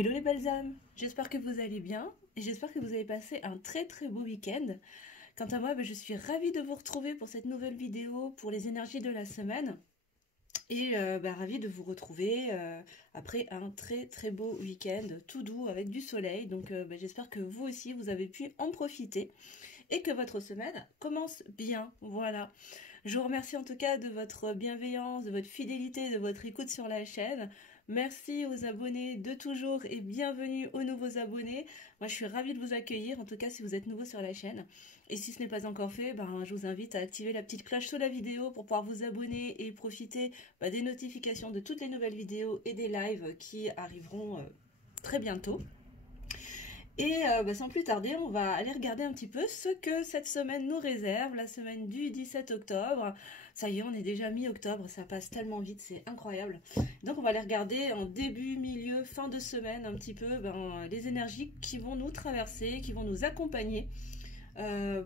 Hello les belles âmes, j'espère que vous allez bien et j'espère que vous avez passé un très très beau week-end. Quant à moi, je suis ravie de vous retrouver pour cette nouvelle vidéo pour les énergies de la semaine et ravie de vous retrouver après un très très beau week-end tout doux avec du soleil. Donc j'espère que vous aussi vous avez pu en profiter et que votre semaine commence bien. Voilà. Je vous remercie en tout cas de votre bienveillance, de votre fidélité, de votre écoute sur la chaîne. Merci aux abonnés de toujours et bienvenue aux nouveaux abonnés. Moi, je suis ravie de vous accueillir, en tout cas si vous êtes nouveau sur la chaîne. Et si ce n'est pas encore fait, je vous invite à activer la petite cloche sous la vidéo pour pouvoir vous abonner et profiter des notifications de toutes les nouvelles vidéos et des lives qui arriveront très bientôt. Et sans plus tarder, on va aller regarder un petit peu ce que cette semaine nous réserve, la semaine du 17 octobre. Ça y est, on est déjà mi-octobre, ça passe tellement vite, c'est incroyable. Donc on va aller regarder en début, milieu, fin de semaine un petit peu les énergies qui vont nous traverser, qui vont nous accompagner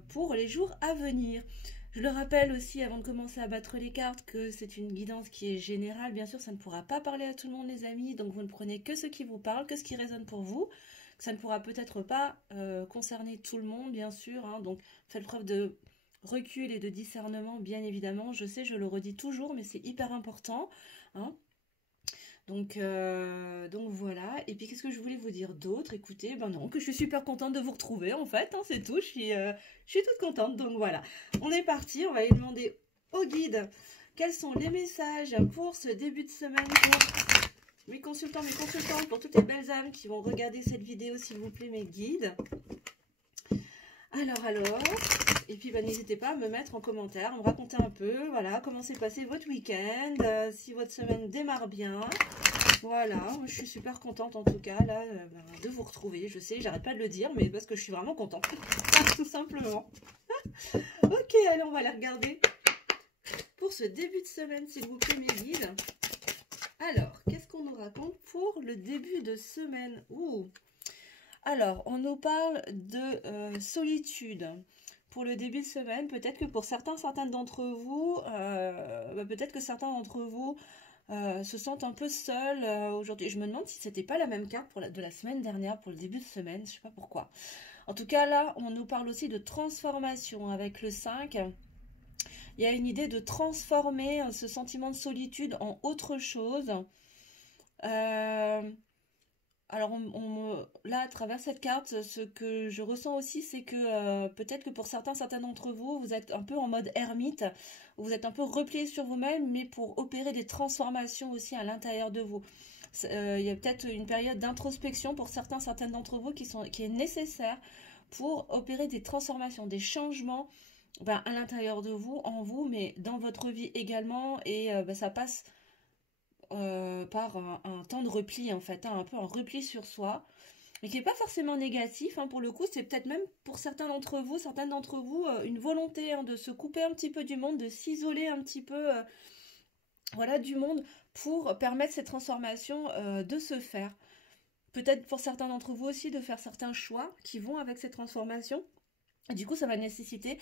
pour les jours à venir. Je le rappelle aussi avant de commencer à battre les cartes que c'est une guidance qui est générale. Bien sûr, ça ne pourra pas parler à tout le monde les amis, donc vous ne prenez que ce qui vous parle, que ce qui résonne pour vous. Ça ne pourra peut-être pas concerner tout le monde, bien sûr, hein, donc faites preuve de recul et de discernement, bien évidemment. Je sais, je le redis toujours, mais c'est hyper important. Hein. Donc voilà. Et puis, qu'est-ce que je voulais vous dire d'autre? Écoutez, non, que je suis super contente de vous retrouver, en fait, hein, c'est tout. Je suis toute contente, donc voilà. On est parti, on va aller demander au guide quels sont les messages pour ce début de semaine pour mes consultants, pour toutes les belles âmes qui vont regarder cette vidéo, s'il vous plaît, mes guides. Alors, et puis n'hésitez pas à me mettre en commentaire, à me raconter un peu, voilà, comment s'est passé votre week-end, si votre semaine démarre bien. Voilà, je suis super contente en tout cas, là, de vous retrouver. Je sais, j'arrête pas de le dire, mais parce que je suis vraiment contente, tout simplement. Ok, allez, on va aller regarder pour ce début de semaine, s'il vous plaît, mes guides. Alors, qu'est-ce qu'on nous raconte pour le début de semaine? Alors, on nous parle de solitude. Pour le début de semaine, peut-être que pour certaines d'entre vous, peut-être que certains d'entre vous se sentent un peu seuls aujourd'hui. Je me demande si c'était pas la même carte de la semaine dernière pour le début de semaine, je sais pas pourquoi. En tout cas, là, on nous parle aussi de transformation avec le 5. Il y a une idée de transformer ce sentiment de solitude en autre chose. Alors là, à travers cette carte, ce que je ressens aussi, c'est que peut-être que pour certains d'entre vous, vous êtes un peu en mode ermite, vous êtes un peu replié sur vous-même, mais pour opérer des transformations aussi à l'intérieur de vous. Il y a peut-être une période d'introspection pour certaines d'entre vous qui est nécessaire pour opérer des transformations, des changements à l'intérieur de vous, en vous, mais dans votre vie également, et ça passe par un temps de repli en fait, hein, un peu un repli sur soi, mais qui n'est pas forcément négatif, hein, pour le coup, c'est peut-être même pour certaines d'entre vous, une volonté de se couper un petit peu du monde, de s'isoler un petit peu voilà, du monde pour permettre cette transformation de se faire. Peut-être pour certains d'entre vous aussi de faire certains choix qui vont avec cette transformation. Et du coup, ça va nécessiter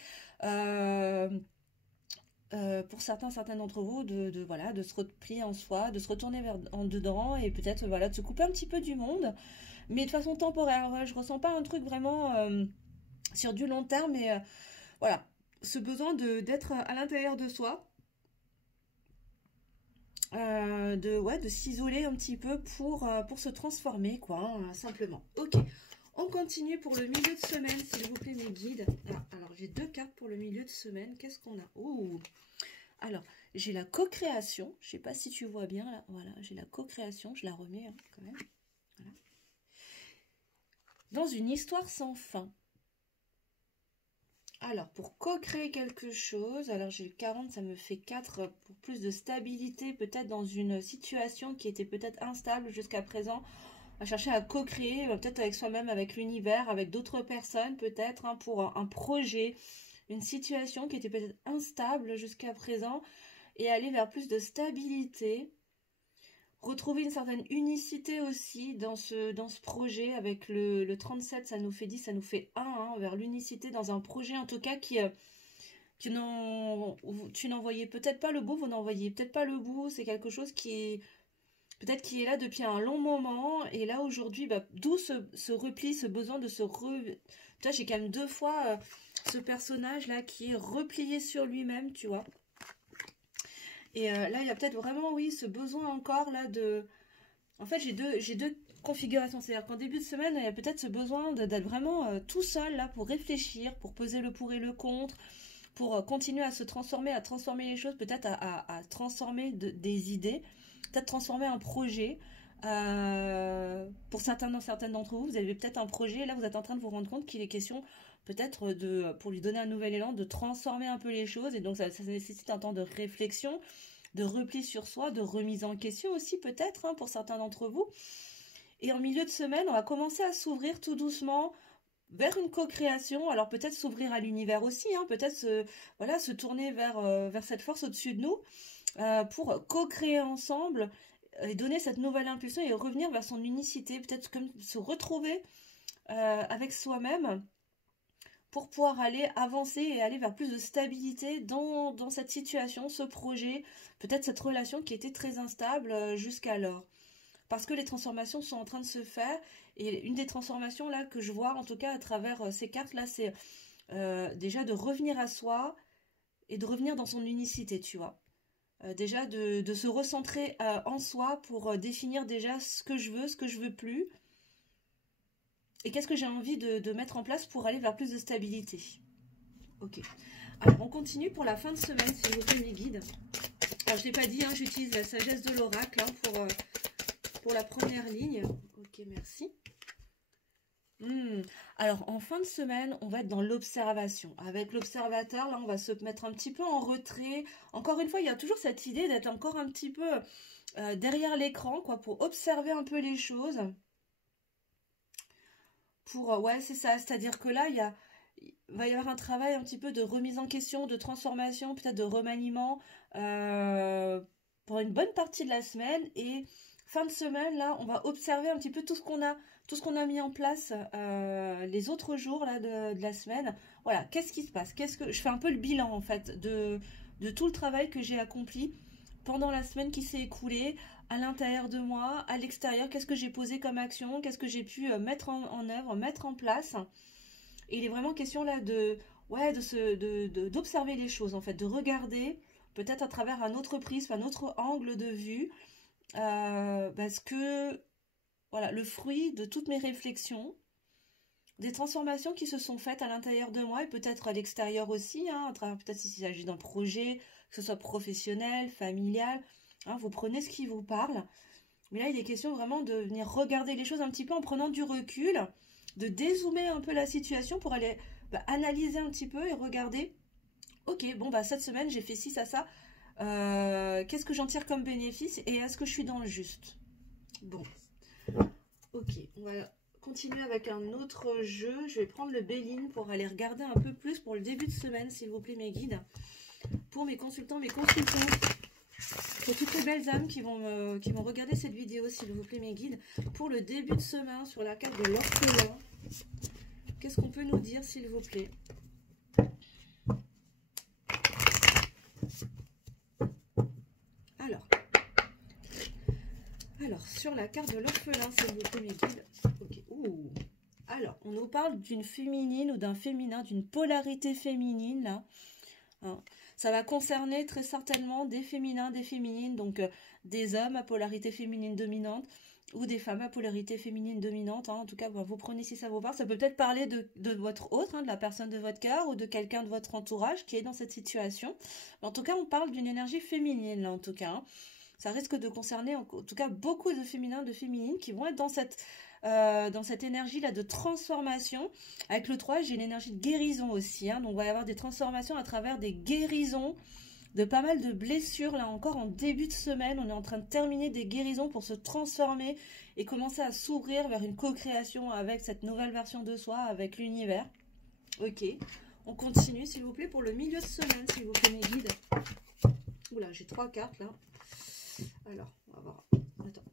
pour certaines d'entre vous de se replier en soi, de se retourner en dedans et peut-être de se couper un petit peu du monde, mais de façon temporaire. Ouais, je ressens pas un truc vraiment sur du long terme, mais voilà, ce besoin d'être à l'intérieur de soi, de s'isoler un petit peu pour se transformer, quoi, hein, simplement. Ok. On continue pour le milieu de semaine, s'il vous plaît, mes guides. Alors, j'ai 2 cartes pour le milieu de semaine. Qu'est-ce qu'on a? Alors, j'ai la co-création. Je ne sais pas si tu vois bien, là. Voilà, j'ai la co-création. Je la remets, hein, quand même. Voilà. Dans une histoire sans fin. Alors, pour co-créer quelque chose, alors j'ai 40, ça me fait 4 pour plus de stabilité, peut-être dans une situation qui était peut-être instable jusqu'à présent. À chercher à co-créer, peut-être avec soi-même, avec l'univers, avec d'autres personnes, peut-être, hein, pour un projet, une situation qui était peut-être instable jusqu'à présent, et aller vers plus de stabilité. Retrouver une certaine unicité aussi dans ce projet, avec le 37, ça nous fait 10, ça nous fait 1, hein, vers l'unicité dans un projet en tout cas tu n'en voyez peut-être pas le bout, vous n'en voyez peut-être pas le bout, c'est quelque chose qui est peut-être qui est là depuis un long moment, et là aujourd'hui, bah, d'où ce repli, ce besoin de se Tu vois, j'ai quand même deux fois ce personnage-là qui est replié sur lui-même, tu vois. Et là, il y a peut-être vraiment, oui, ce besoin encore là de... En fait, j'ai deux configurations. C'est-à-dire qu'en début de semaine, il y a peut-être ce besoin d'être vraiment tout seul là pour réfléchir, pour peser le pour et le contre, pour continuer à se transformer, à transformer les choses, peut-être à transformer des idées, peut-être transformer un projet. Pour certaines d'entre vous, vous avez peut-être un projet, et là vous êtes en train de vous rendre compte qu'il est question peut-être pour lui donner un nouvel élan, de transformer un peu les choses, et donc ça nécessite un temps de réflexion, de repli sur soi, de remise en question aussi peut-être pour certains d'entre vous. Et en milieu de semaine, on va commencer à s'ouvrir tout doucement vers une co-création. Alors peut-être s'ouvrir à l'univers aussi, peut-être se tourner vers cette force au-dessus de nous pour co-créer ensemble et donner cette nouvelle impulsion et revenir vers son unicité, peut-être comme se retrouver avec soi-même pour pouvoir aller avancer et aller vers plus de stabilité dans cette situation, ce projet, peut-être cette relation qui était très instable jusqu'alors. Parce que les transformations sont en train de se faire, et une des transformations là que je vois, en tout cas à travers ces cartes là, c'est déjà de revenir à soi et de revenir dans son unicité, tu vois. Déjà de se recentrer en soi pour définir déjà ce que je veux plus, et qu'est-ce que j'ai envie de mettre en place pour aller vers plus de stabilité. Ok. Alors on continue pour la fin de semaine, s'il vous plaît mes guides. Alors je ne l'ai pas dit, j'utilise la sagesse de l'oracle pour la première ligne. Ok, merci. Alors, en fin de semaine, on va être dans l'observation. Avec l'observateur, là, on va se mettre un petit peu en retrait. Encore une fois, il y a toujours cette idée d'être encore un petit peu derrière l'écran, quoi, pour observer un peu les choses. Ouais, c'est ça. C'est-à-dire que là, il va y avoir un travail un petit peu de remise en question, de transformation, peut-être de remaniement pour une bonne partie de la semaine. Et fin de semaine, là, on va observer un petit peu tout ce qu'on a mis en place les autres jours là, de la semaine. Voilà, qu'est-ce qui se passe? Je fais un peu le bilan en fait de tout le travail que j'ai accompli pendant la semaine qui s'est écoulée, à l'intérieur de moi, à l'extérieur, qu'est-ce que j'ai posé comme action, qu'est-ce que j'ai pu mettre en œuvre, mettre en place. Et il est vraiment question là d'observer les choses en fait, de regarder peut-être à travers un autre prisme, un autre angle de vue, parce que voilà, le fruit de toutes mes réflexions, des transformations qui se sont faites à l'intérieur de moi et peut-être à l'extérieur aussi, à travers peut-être s'il s'agit d'un projet, que ce soit professionnel, familial, vous prenez ce qui vous parle. Mais là, il est question vraiment de venir regarder les choses un petit peu en prenant du recul, de dézoomer un peu la situation pour aller analyser un petit peu et regarder, ok, bon, cette semaine, j'ai fait ci, ça, qu'est-ce que j'en tire comme bénéfice et est-ce que je suis dans le juste? Bon, ok, on va continuer avec un autre jeu. Je vais prendre le Béline pour aller regarder un peu plus pour le début de semaine, s'il vous plaît, mes guides. Pour mes consultants, pour toutes les belles âmes qui vont regarder cette vidéo, s'il vous plaît, mes guides. Pour le début de semaine, sur la carte de l'orphelin, qu'est-ce qu'on peut nous dire, s'il vous plaît? Alors, sur la carte de l'orphelin, s'il vous plaît, mes guides. Ok. Ouh. Alors, on nous parle d'une féminine ou d'un féminin, d'une polarité féminine, là. Ça va concerner très certainement des féminins, des féminines, donc des hommes à polarité féminine dominante ou des femmes à polarité féminine dominante. En tout cas, vous prenez si ça vous parle. Ça peut peut-être parler de votre autre, de la personne de votre cœur ou de quelqu'un de votre entourage qui est dans cette situation. Mais en tout cas, on parle d'une énergie féminine, là, en tout cas. Ça risque de concerner, en tout cas, beaucoup de féminins, de féminines qui vont être dans cette énergie-là de transformation. Avec le 3, j'ai l'énergie de guérison aussi. Donc, il va y avoir des transformations à travers des guérisons de pas mal de blessures. Là encore, en début de semaine, on est en train de terminer des guérisons pour se transformer et commencer à s'ouvrir vers une co-création avec cette nouvelle version de soi, avec l'univers. Ok, on continue, s'il vous plaît, pour le milieu de semaine, s'il vous plaît, mes guides. Oula, j'ai 3 cartes, là. Alors, on va voir. Attends.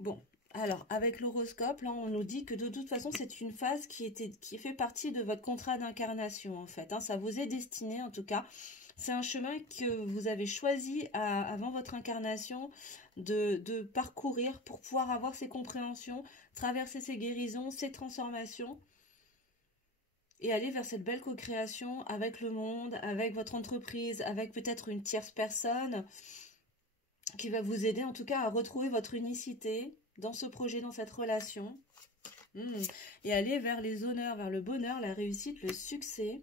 Bon, alors, avec l'horoscope, là, on nous dit que de toute façon, c'est une phase qui fait partie de votre contrat d'incarnation, en fait. Ça vous est destiné, en tout cas. C'est un chemin que vous avez choisi avant votre incarnation de parcourir pour pouvoir avoir ces compréhensions, traverser ces guérisons, ces transformations et aller vers cette belle co-création avec le monde, avec votre entreprise, avec peut-être une tierce personne qui va vous aider en tout cas à retrouver votre unicité dans ce projet, dans cette relation. Et aller vers les honneurs, vers le bonheur, la réussite, le succès.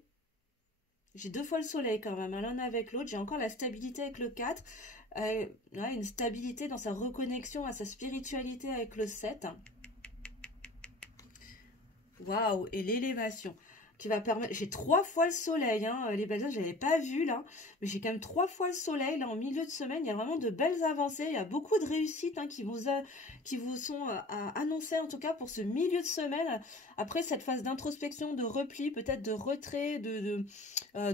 J'ai 2 fois le soleil quand même, l'un avec l'autre. J'ai encore la stabilité avec le 4. Une stabilité dans sa reconnexion à sa spiritualité avec le 7. Waouh, et l'élévation qui va permettre... J'ai 3 fois le soleil, hein, les belles âmes, je n'avais pas vu là, mais j'ai quand même 3 fois le soleil là en milieu de semaine. Il y a vraiment de belles avancées, il y a beaucoup de réussites qui vous sont annoncées en tout cas pour ce milieu de semaine. Après cette phase d'introspection, de repli, peut-être de retrait, de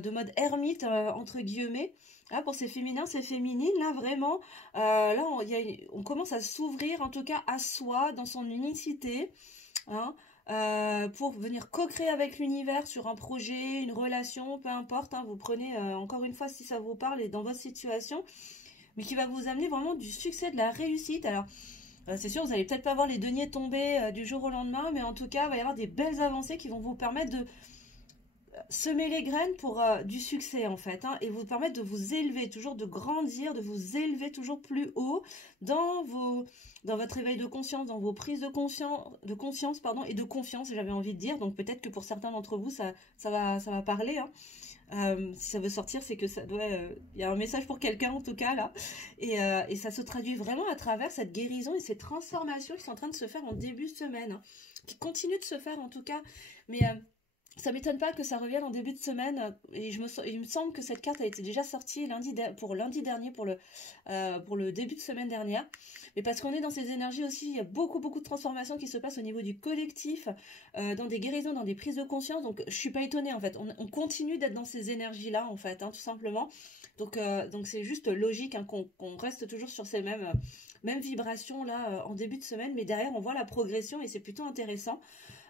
mode ermite entre guillemets. Là, pour ces féminins, ces féminines, là vraiment, là on commence à s'ouvrir en tout cas à soi, dans son unicité, hein. Pour venir co-créer avec l'univers sur un projet, une relation, peu importe, hein, vous prenez encore une fois si ça vous parle et dans votre situation, mais qui va vous amener vraiment du succès, de la réussite. Alors c'est sûr, vous n'allez peut-être pas voir les deniers tomber du jour au lendemain, mais en tout cas, il va y avoir des belles avancées qui vont vous permettre de semer les graines pour du succès en fait, hein, et vous permettre de vous élever, toujours de grandir, de vous élever toujours plus haut dans votre éveil de conscience, dans vos prises de conscience pardon, et de confiance, j'avais envie de dire. Donc peut-être que pour certains d'entre vous ça va parler, hein. Si ça veut sortir, c'est que ça doit, il y a un message pour quelqu'un en tout cas là, et ça se traduit vraiment à travers cette guérison et ces transformations qui sont en train de se faire en début de semaine, hein, qui continuent de se faire en tout cas, mais ça m'étonne pas que ça revienne en début de semaine, et il me semble que cette carte a été déjà sortie lundi dernier, pour le début de semaine dernière. Mais parce qu'on est dans ces énergies aussi, il y a beaucoup de transformations qui se passent au niveau du collectif, dans des guérisons, dans des prises de conscience. Donc je suis pas étonnée en fait, on continue d'être dans ces énergies-là en fait, hein, tout simplement. Donc c'est juste logique, hein, qu'on reste toujours sur ces mêmes vibrations là en début de semaine, mais derrière on voit la progression et c'est plutôt intéressant.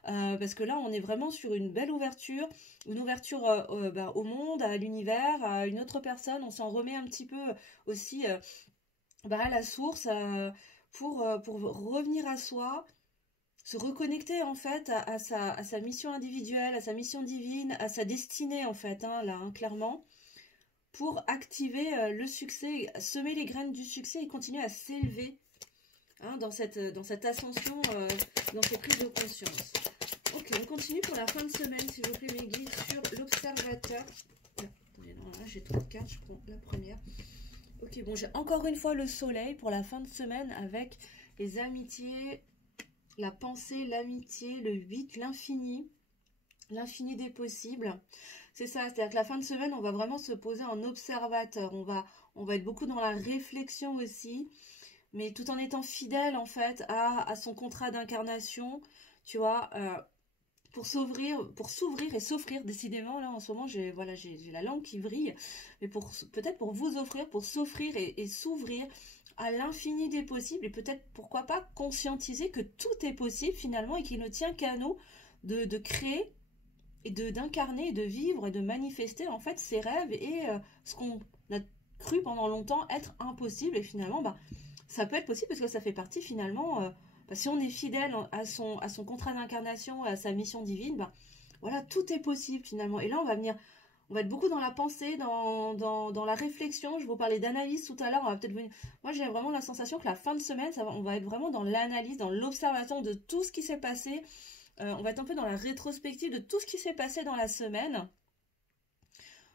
Parce que là on est vraiment sur une belle ouverture, au monde, à l'univers, à une autre personne. On s'en remet un petit peu aussi à la source, pour revenir à soi, se reconnecter en fait à sa mission individuelle, à sa mission divine, à sa destinée en fait, hein, là, hein, clairement, pour activer le succès, semer les graines du succès et continuer à s'élever, hein, dans cette ascension, dans ces prises de conscience. Ok, on continue pour la fin de semaine, s'il vous plaît, mes guides, sur l'observateur. Attendez, non, là j'ai 3 cartes, je prends la première. Ok, bon, j'ai encore une fois le soleil pour la fin de semaine avec les amitiés, la pensée, l'amitié, le 8, l'infini des possibles. C'est ça, c'est-à-dire que la fin de semaine, on va vraiment se poser en observateur. On va être beaucoup dans la réflexion aussi, mais tout en étant fidèle en fait à son contrat d'incarnation, tu vois, pour s'ouvrir et s'offrir. Décidément là en ce moment j'ai la langue qui vrille, mais peut-être pour vous offrir, pour s'offrir et s'ouvrir à l'infini des possibles, et peut-être pourquoi pas conscientiser que tout est possible finalement et qu'il ne tient qu'à nous de créer et d'incarner et de vivre et de manifester en fait ses rêves et ce qu'on a cru pendant longtemps être impossible, et finalement ça peut être possible parce que ça fait partie finalement, si on est fidèle à son contrat d'incarnation, à sa mission divine, voilà, tout est possible finalement. Et là on va être beaucoup dans la pensée, dans la réflexion. Je vous parlais d'analyse tout à l'heure, on va peut-être venir... Moi j'ai vraiment la sensation que la fin de semaine, on va être vraiment dans l'analyse, dans l'observation de tout ce qui s'est passé. On va être un peu dans la rétrospective de tout ce qui s'est passé dans la semaine,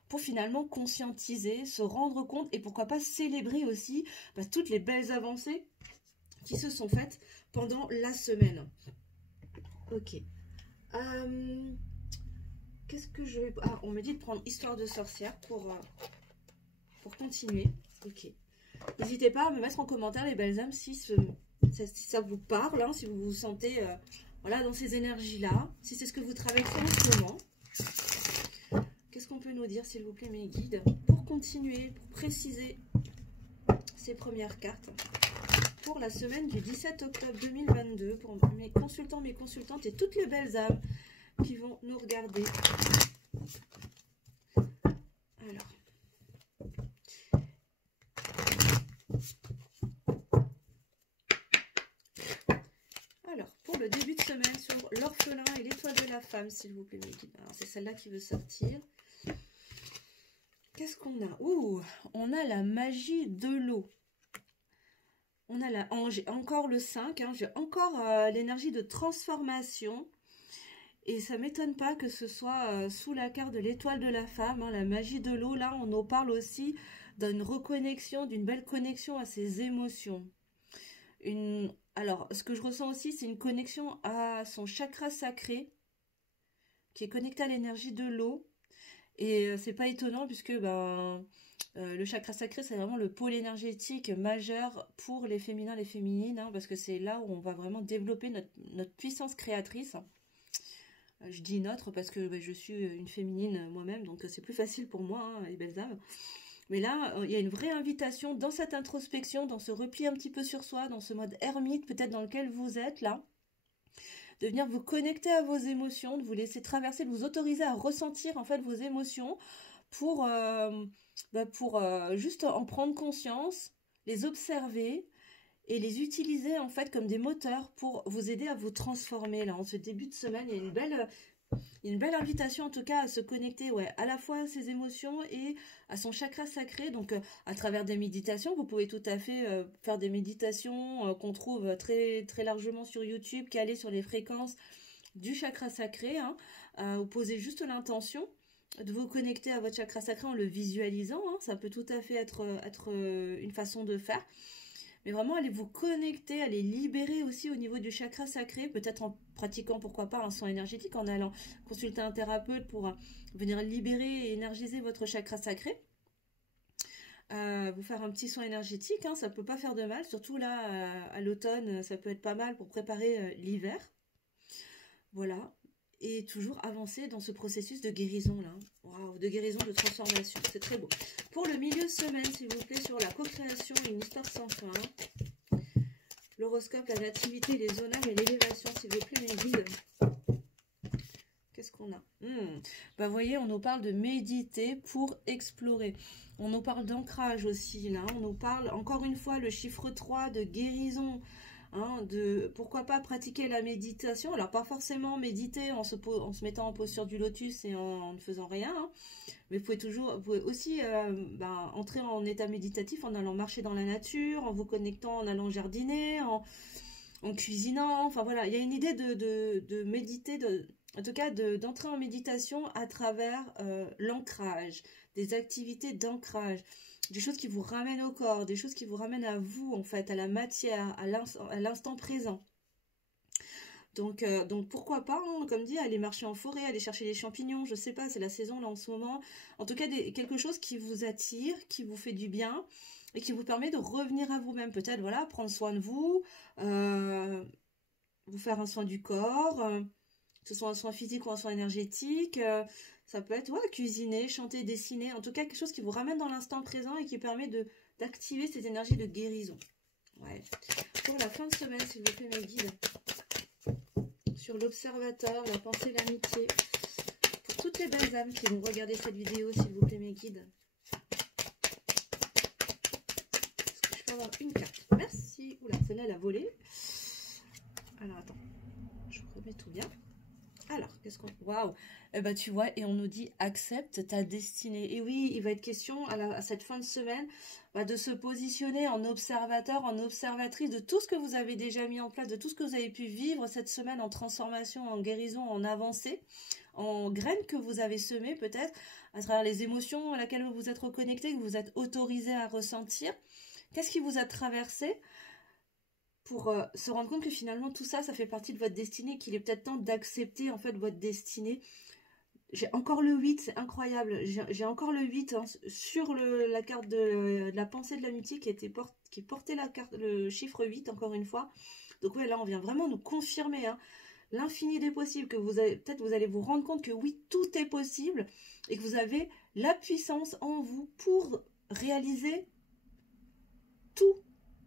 pour finalement conscientiser, se rendre compte et pourquoi pas célébrer aussi toutes les belles avancées qui se sont faites pendant la semaine. Ok. Qu'est-ce que je vais... Ah, on me dit de prendre Histoire de sorcière pour continuer. Ok. N'hésitez pas à me mettre en commentaire, les belles âmes, si ça vous parle, hein, si vous vous sentez voilà, dans ces énergies-là, si c'est ce que vous traversez en ce moment. Qu'est-ce qu'on peut nous dire, s'il vous plaît, mes guides, pour continuer, pour préciser ces premières cartes pour la semaine du 17 octobre 2022, pour mes consultants, mes consultantes et toutes les belles âmes qui vont nous regarder. Alors, le début de semaine sur l'orphelin et l'étoile de la femme, s'il vous plaît, mes guides. Alors, c'est celle-là qui veut sortir. Qu'est-ce qu'on a? Ouh, on a la magie de l'eau. On a j'ai encore le 5, hein, j'ai encore l'énergie de transformation. Et ça ne m'étonne pas que ce soit sous la carte de l'étoile de la femme, hein, la magie de l'eau. Là, on nous parle aussi d'une reconnexion, d'une belle connexion à ses émotions. Alors, ce que je ressens aussi, c'est une connexion à son chakra sacré, qui est connecté à l'énergie de l'eau. Et c'est pas étonnant puisque le chakra sacré, c'est vraiment le pôle énergétique majeur pour les féminins, les féminines, hein, parce que c'est là où on va vraiment développer notre puissance créatrice. Je dis notre parce que je suis une féminine moi-même, donc c'est plus facile pour moi, hein, les belles âmes. Mais là, il y a une vraie invitation dans cette introspection, dans ce repli un petit peu sur soi, dans ce mode ermite peut-être dans lequel vous êtes là, de venir vous connecter à vos émotions, de vous laisser traverser, de vous autoriser à ressentir en fait vos émotions pour juste en prendre conscience, les observer et les utiliser en fait comme des moteurs pour vous aider à vous transformer. Là, en ce début de semaine, il y a une belle invitation en tout cas à se connecter à la fois à ses émotions et à son chakra sacré. Donc à travers des méditations, vous pouvez tout à fait faire des méditations qu'on trouve très, très largement sur YouTube, calées sur les fréquences du chakra sacré. Hein. Vous posez juste l'intention de vous connecter à votre chakra sacré en le visualisant. Hein. Ça peut tout à fait être une façon de faire. Mais vraiment, allez vous connecter, allez libérer aussi au niveau du chakra sacré, peut-être en pratiquant, pourquoi pas, un soin énergétique, en allant consulter un thérapeute pour venir libérer et énergiser votre chakra sacré. Vous faire un petit soin énergétique, hein, ça ne peut pas faire de mal, surtout là, à l'automne, ça peut être pas mal pour préparer l'hiver. Voilà. Et toujours avancer dans ce processus de guérison là. Waouh, de guérison, de transformation. C'est très beau. Pour le milieu de semaine, s'il vous plaît, sur la co-création et une histoire sans fin. L'horoscope, la nativité, les honneurs et l'élévation, s'il vous plaît, mes guides. Qu'est-ce qu'on a? Vous voyez, on nous parle de méditer pour explorer. On nous parle d'ancrage aussi, là. On nous parle, encore une fois, le chiffre 3 de guérison. Hein, de pourquoi pas pratiquer la méditation. Alors pas forcément méditer en se mettant en posture du lotus et en ne faisant rien, hein, mais vous pouvez aussi entrer en état méditatif en allant marcher dans la nature, en vous connectant, en allant jardiner, en cuisinant. Enfin voilà, il y a une idée de méditer, en tout cas d'entrer en méditation à travers l'ancrage, des activités d'ancrage. Des choses qui vous ramènent au corps, des choses qui vous ramènent à vous, en fait, à la matière, à l'instant présent. Donc pourquoi pas, hein, comme dit, aller marcher en forêt, aller chercher des champignons, je sais pas, c'est la saison là en ce moment. En tout cas, quelque chose qui vous attire, qui vous fait du bien et qui vous permet de revenir à vous-même. Peut-être, voilà, prendre soin de vous, vous faire un soin du corps, que ce soit un soin physique ou un soin énergétique. Ça peut être cuisiner, chanter, dessiner, en tout cas quelque chose qui vous ramène dans l'instant présent et qui permet d'activer ces énergies de guérison. Ouais. Pour la fin de semaine, s'il vous plaît, mes guides, sur l'observateur, la pensée, l'amitié, pour toutes les belles âmes qui vont regarder cette vidéo, s'il vous plaît, mes guides. Est-ce que je peux avoir une carte? Merci. Oula, celle-là, elle a volé. Alors, attends, je remets tout bien. Alors, qu'est-ce qu'on... Waouh! Eh ben, tu vois, et on nous dit, accepte ta destinée. Et oui, il va être question, à cette fin de semaine, de se positionner en observateur, en observatrice de tout ce que vous avez déjà mis en place, de tout ce que vous avez pu vivre cette semaine en transformation, en guérison, en avancée, en graines que vous avez semées peut-être, à travers les émotions à laquelle vous vous êtes reconnecté, que vous êtes autorisé à ressentir. Qu'est-ce qui vous a traversé? Pour se rendre compte que finalement tout ça, ça fait partie de votre destinée, qu'il est peut-être temps d'accepter en fait votre destinée. J'ai encore le 8, c'est incroyable, j'ai encore le 8 hein, sur la carte de la pensée de l'amitié qui portait le chiffre 8 encore une fois. Donc ouais, là on vient vraiment nous confirmer l'infini des possibles, que peut-être vous allez vous rendre compte que oui, tout est possible et que vous avez la puissance en vous pour réaliser tout.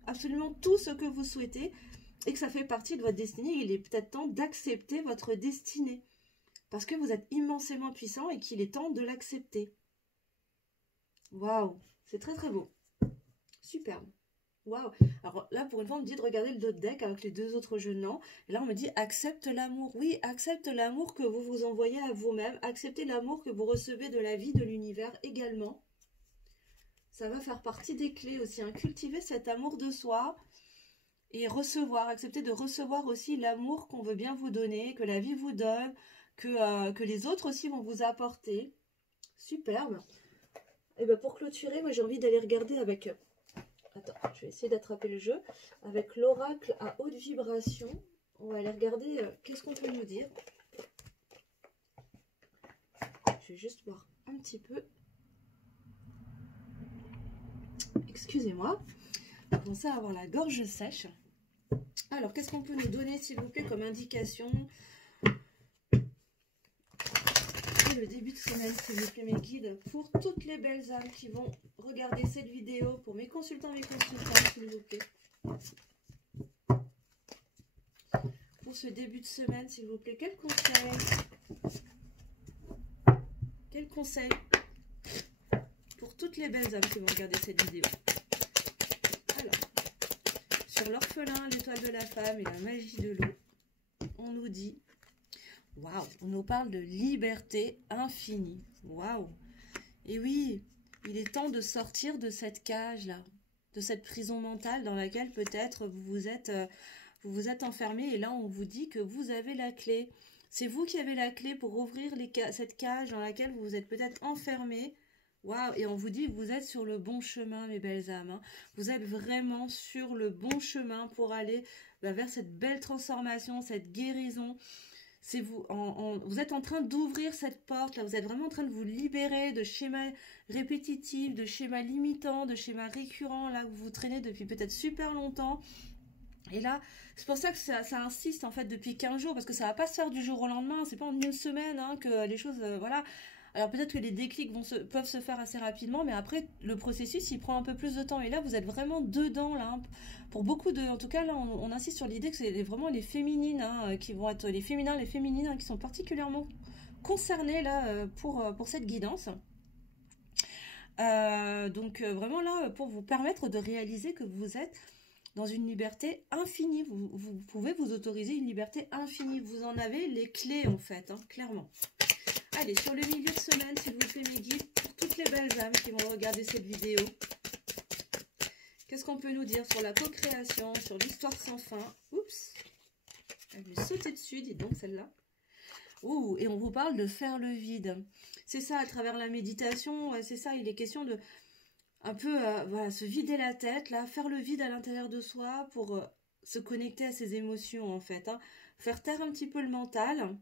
Absolument tout ce que vous souhaitez et que ça fait partie de votre destinée. Il est peut-être temps d'accepter votre destinée parce que vous êtes immensément puissant et qu'il est temps de l'accepter. Waouh, c'est très très beau. Superbe. Waouh. Alors là, pour une fois, on me dit de regarder le dos de deck avec les deux autres jeux, non. Et là, on me dit accepte l'amour. Oui, accepte l'amour que vous vous envoyez à vous-même. Acceptez l'amour que vous recevez de la vie, de l'univers également. Ça va faire partie des clés aussi, hein. Cultiver cet amour de soi et recevoir. Accepter de recevoir aussi l'amour qu'on veut bien vous donner, que la vie vous donne, que les autres aussi vont vous apporter. Superbe. Et bien pour clôturer, moi j'ai envie d'aller regarder avec... Attends, je vais essayer d'attraper le jeu. Avec l'oracle à haute vibration, on va aller regarder qu'est-ce qu'on peut nous dire. Je vais juste boire un petit peu. Excusez-moi. On commence à avoir la gorge sèche. Alors, qu'est-ce qu'on peut nous donner, s'il vous plaît, comme indication? Et le début de semaine, s'il vous plaît, mes guides, pour toutes les belles âmes qui vont regarder cette vidéo, pour mes consultants, s'il vous plaît. Pour ce début de semaine, s'il vous plaît, quel conseil? Quel conseil pour toutes les belles âmes qui vont regarder cette vidéo? Alors, sur l'orphelin, l'étoile de la femme et la magie de l'eau, on nous dit, waouh, on nous parle de liberté infinie. Waouh. Et oui, il est temps de sortir de cette cage-là, de cette prison mentale dans laquelle peut-être vous vous êtes enfermé. Et là, on vous dit que vous avez la clé. C'est vous qui avez la clé pour ouvrir cette cage dans laquelle vous êtes peut-être enfermé. Waouh. Et on vous dit que vous êtes sur le bon chemin, mes belles âmes, hein. Vous êtes vraiment sur le bon chemin pour aller vers cette belle transformation, cette guérison. C'est vous, vous êtes en train d'ouvrir cette porte, là, vous êtes vraiment en train de vous libérer de schémas répétitifs, de schémas limitants, de schémas récurrents, là, où vous traînez depuis peut-être super longtemps. Et là, c'est pour ça que ça insiste, en fait, depuis 15 jours, parce que ça va pas se faire du jour au lendemain, c'est pas en une semaine, hein, que les choses, voilà. Alors peut-être que les déclics peuvent se faire assez rapidement, mais après, le processus, il prend un peu plus de temps. Et là, vous êtes vraiment dedans, là, hein. Pour beaucoup de... En tout cas, là, on insiste sur l'idée que c'est vraiment les féminines, hein, qui vont être... Les féminins, les féminines, hein, qui sont particulièrement concernés, là, pour cette guidance. Donc, vraiment, là, pour vous permettre de réaliser que vous êtes dans une liberté infinie. Vous pouvez vous autoriser une liberté infinie. Vous en avez les clés, en fait, hein, clairement. Allez, sur le milieu de semaine, s'il vous plaît, mes guides, pour toutes les belles âmes qui vont regarder cette vidéo, qu'est-ce qu'on peut nous dire sur la co-création, sur l'histoire sans fin? Oups, elle lui sautait dessus, dites donc, celle-là. Ouh, et on vous parle de faire le vide. C'est ça, à travers la méditation, c'est ça, il est question de un peu voilà, se vider la tête, là, faire le vide à l'intérieur de soi pour se connecter à ses émotions, en fait, hein. Faire taire un petit peu le mental.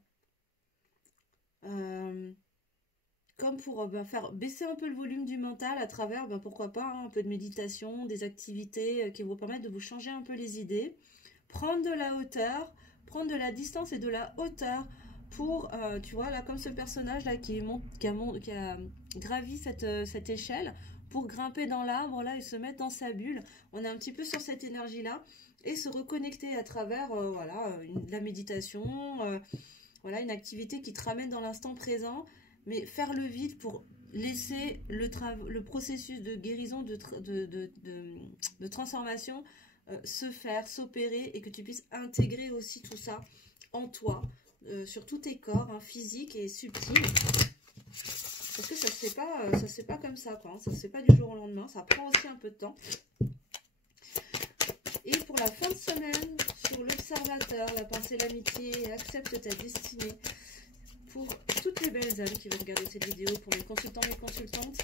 Comme pour faire baisser un peu le volume du mental à travers, pourquoi pas, hein, un peu de méditation, des activités qui vont permettre de vous changer un peu les idées. Prendre de la hauteur, prendre de la distance et de la hauteur pour, tu vois, là, comme ce personnage-là qui a gravi cette échelle pour grimper dans l'arbre, là, et se mettre dans sa bulle. On est un petit peu sur cette énergie-là et se reconnecter à travers, voilà, la méditation, voilà, une activité qui te ramène dans l'instant présent, mais faire le vide pour laisser le processus de guérison, de transformation se faire, s'opérer, et que tu puisses intégrer aussi tout ça en toi, sur tous tes corps, hein, physiques et subtils. Parce que ça se fait pas comme ça, quoi, hein, ça se fait pas du jour au lendemain, ça prend aussi un peu de temps. Et pour la fin de semaine, sur l'observateur, la pensée, l'amitié, accepte ta destinée. Pour toutes les belles âmes qui vont regarder cette vidéo, pour mes consultants, mes consultantes,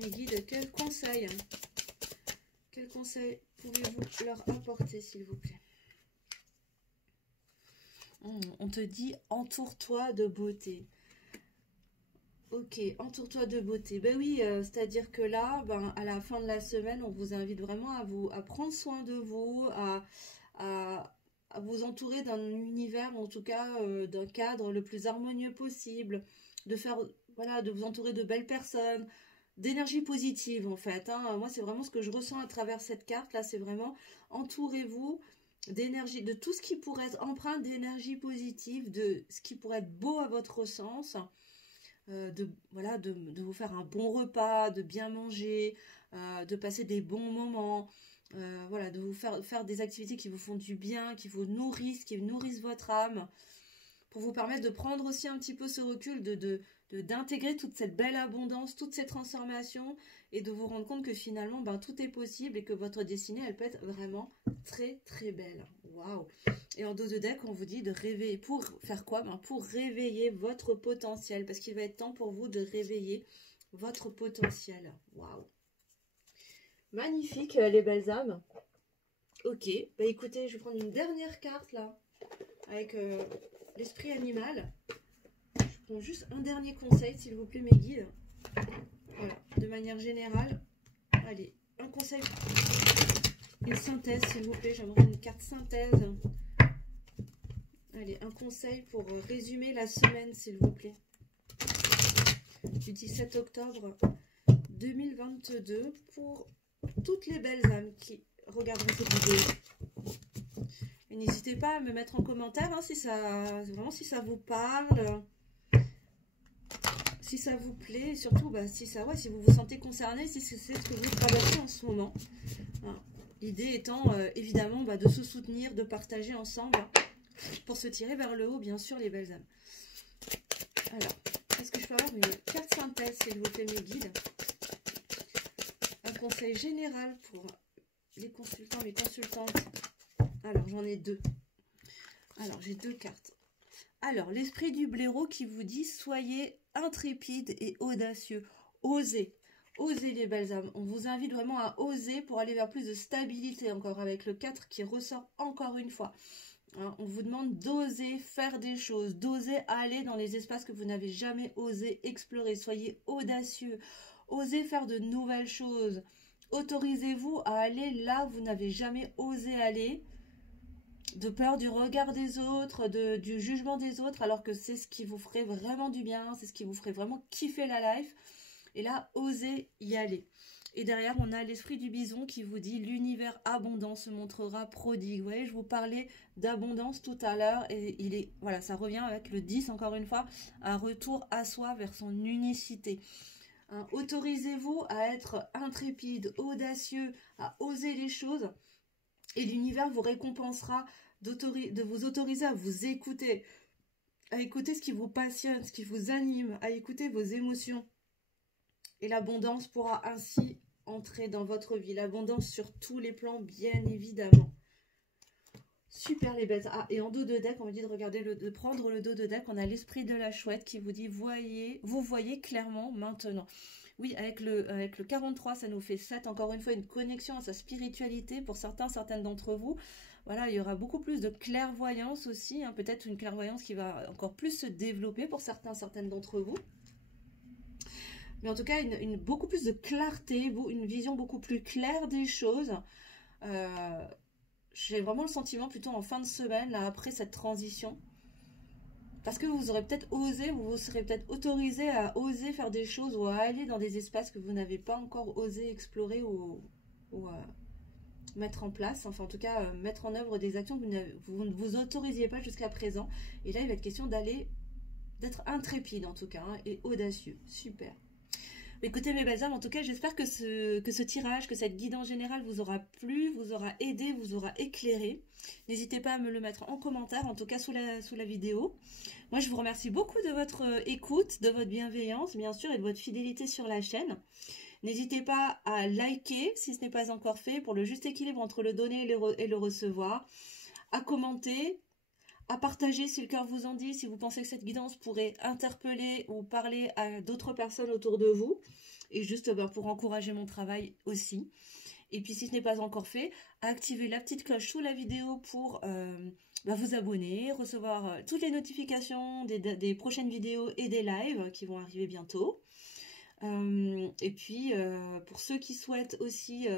mes guides, quels conseils pouvez-vous leur apporter, s'il vous plaît? On te dit, entoure-toi de beauté. Ok, entoure-toi de beauté. Ben oui, c'est-à-dire que là, à la fin de la semaine, on vous invite vraiment à prendre soin de vous, à vous entourer d'un univers, en tout cas d'un cadre le plus harmonieux possible, de faire, voilà, de vous entourer de belles personnes, d'énergie positive, en fait, hein. Moi, c'est vraiment ce que je ressens à travers cette carte là, c'est vraiment entourez-vous d'énergie, de tout ce qui pourrait être empreint d'énergie positive, de ce qui pourrait être beau à votre sens. Voilà, de vous faire un bon repas, de bien manger, de passer des bons moments, voilà, de vous faire des activités qui vous font du bien, qui vous nourrissent, qui nourrissent votre âme, pour vous permettre de prendre aussi un petit peu ce recul, d'intégrer toute cette belle abondance, toutes ces transformations, et de vous rendre compte que finalement, ben, tout est possible et que votre destinée, elle peut être vraiment très très belle. Waouh! Et en dos de deck, on vous dit de réveiller. Pour faire quoi? Ben, pour réveiller votre potentiel, parce qu'il va être temps pour vous de réveiller votre potentiel. Waouh! Magnifique, les belles âmes. Ok, bah écoutez, je vais prendre une dernière carte là, avec l'esprit animal. Je prends juste un dernier conseil, s'il vous plaît, mes guides. Voilà, de manière générale. Allez, un conseil, une synthèse, s'il vous plaît. J'aimerais une carte synthèse. Allez, un conseil pour résumer la semaine, s'il vous plaît. Du 17 octobre 2022 pour toutes les belles âmes qui regarderont cette vidéo. Et n'hésitez pas à me mettre en commentaire hein, si ça vous parle, si ça vous plaît, et surtout bah, si vous vous sentez concerné, si c'est ce que vous traversez en ce moment. Hein. L'idée étant évidemment bah, de se soutenir, de partager ensemble pour se tirer vers le haut, bien sûr, les belles âmes. Alors, est-ce que je peux avoir une carte synthèse, s'il vous plaît, mes guides? Un conseil général pour les consultants, les consultantes. Alors, j'en ai deux. Alors, j'ai deux cartes. Alors, l'esprit du blaireau qui vous dit « Soyez intrépides et audacieux. Osez. Osez, les belles âmes. » On vous invite vraiment à oser pour aller vers plus de stabilité, encore avec le 4 qui ressort encore une fois. Hein, on vous demande d'oser faire des choses, d'oser aller dans les espaces que vous n'avez jamais osé explorer. Soyez audacieux. Osez faire de nouvelles choses. Autorisez-vous à aller là où vous n'avez jamais osé aller, de peur du regard des autres, du jugement des autres, alors que c'est ce qui vous ferait vraiment du bien, c'est ce qui vous ferait vraiment kiffer la life. Et là, osez y aller. Et derrière, on a l'esprit du bison qui vous dit « L'univers abondant se montrera prodigue ». Vous voyez, je vous parlais d'abondance tout à l'heure. Et voilà, ça revient avec le 10, encore une fois, un retour à soi vers son unicité. Hein, autorisez-vous à être intrépide, audacieux, à oser les choses. Et l'univers vous récompensera de vous autoriser à vous écouter. À écouter ce qui vous passionne, ce qui vous anime, à écouter vos émotions. Et l'abondance pourra ainsi entrer dans votre vie. L'abondance sur tous les plans, bien évidemment. Super les bêtes. Ah, et en dos de deck, on me dit de regarder, de prendre le dos de deck. On a l'esprit de la chouette qui vous dit, vous voyez clairement maintenant. Oui, avec le 43, ça nous fait 7. Encore une fois, une connexion à sa spiritualité pour certaines d'entre vous. Voilà, il y aura beaucoup plus de clairvoyance aussi. Hein, peut-être une clairvoyance qui va encore plus se développer pour certaines d'entre vous. Mais en tout cas, beaucoup plus de clarté, une vision beaucoup plus claire des choses. J'ai vraiment le sentiment plutôt en fin de semaine, là, après cette transition. Parce que vous aurez peut-être osé, vous vous serez peut-être autorisé à oser faire des choses ou à aller dans des espaces que vous n'avez pas encore osé explorer ou mettre en place. Enfin, en tout cas, mettre en œuvre des actions que vous ne vous autorisiez pas jusqu'à présent. Et là, il va être question d'être intrépide en tout cas, hein, et audacieux. Super. Écoutez mes belles âmes, en tout cas j'espère que ce tirage, que cette guidance générale vous aura plu, vous aura aidé, vous aura éclairé. N'hésitez pas à me le mettre en commentaire, en tout cas sous la vidéo. Moi je vous remercie beaucoup de votre écoute, de votre bienveillance bien sûr et de votre fidélité sur la chaîne. N'hésitez pas à liker si ce n'est pas encore fait pour le juste équilibre entre le donner et le recevoir, à commenter, à partager si le cœur vous en dit, si vous pensez que cette guidance pourrait interpeller ou parler à d'autres personnes autour de vous, et juste pour encourager mon travail aussi. Et puis si ce n'est pas encore fait, activez la petite cloche sous la vidéo pour vous abonner, recevoir toutes les notifications des prochaines vidéos et des lives qui vont arriver bientôt. Et puis pour ceux qui souhaitent aussi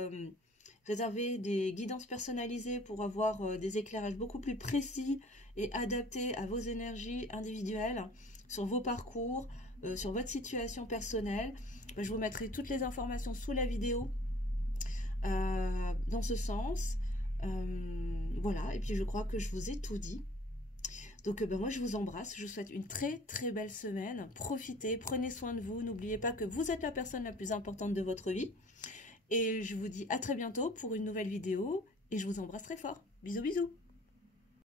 réserver des guidances personnalisées pour avoir des éclairages beaucoup plus précis et adaptés à vos énergies individuelles, sur vos parcours, sur votre situation personnelle. Je vous mettrai toutes les informations sous la vidéo dans ce sens. Voilà, et puis je crois que je vous ai tout dit. Donc moi je vous embrasse, je vous souhaite une très très belle semaine. Profitez, prenez soin de vous, n'oubliez pas que vous êtes la personne la plus importante de votre vie. Et je vous dis à très bientôt pour une nouvelle vidéo et je vous embrasse très fort. Bisous bisous.